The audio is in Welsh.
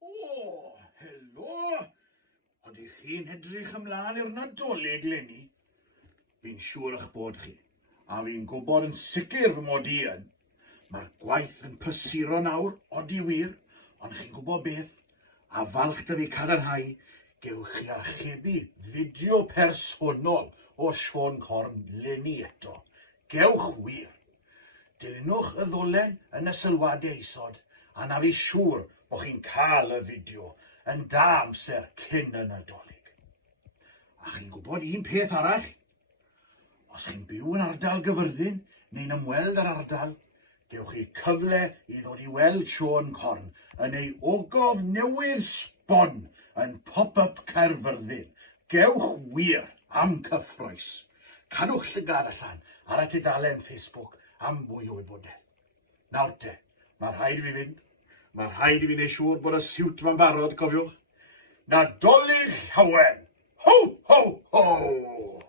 O, helo! Ydych chi'n edrych ymlaen i'r Nadolig leni? Fi'n siŵr eich bod chi, a fi'n gwybod yn sicr fy mod i yn. Mae'r gwaith yn prysuro nawr, odi wir, ond chi'n gwybod beth, a falch da fi cadarnhau, gewch chi archebu fideo personol o Siôn Corn leni eto. Gewch wir. Dilynwch y ddolen yn y sylwadau isod, a na fi siŵr bod chi'n cael y fideo yn da amser cyn y Nadolig. A chi'n gwybod un peth arall? Os chi'n byw yn ardal Gyfyrddin neu'n ymweld â'r ardal, gewch chi cyfle i ddod i weld Siôn Corn yn ei ogof newydd sbon yn pop-up Caerfyrddin. Gewch wir am cyffroes. Cadwch llygad allan ar y tudalen Facebook am fwy o wybodaeth. Nawr te, mae rhaid i fi fynd. Mae rhaid i fi wneud siŵr bod y siwt ma'n barod, cofiwch. Nadolig Hawen! Ho, ho, ho!